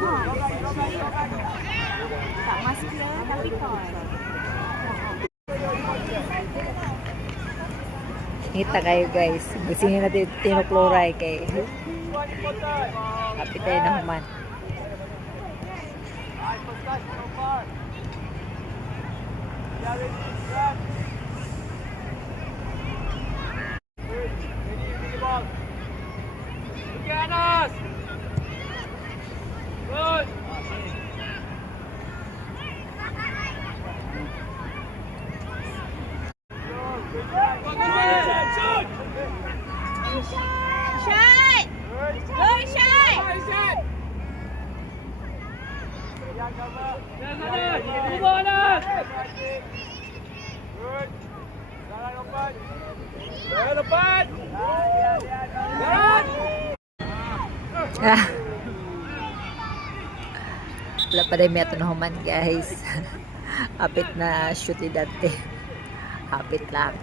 Tak muscular tapi tall. Kita kayo guys. Busingin natin tinukluray kay kapit tayo na human. Shot! Good shot! Ah. Wala pa rin meto na human guys. Apit na shoot dati. Apit lang.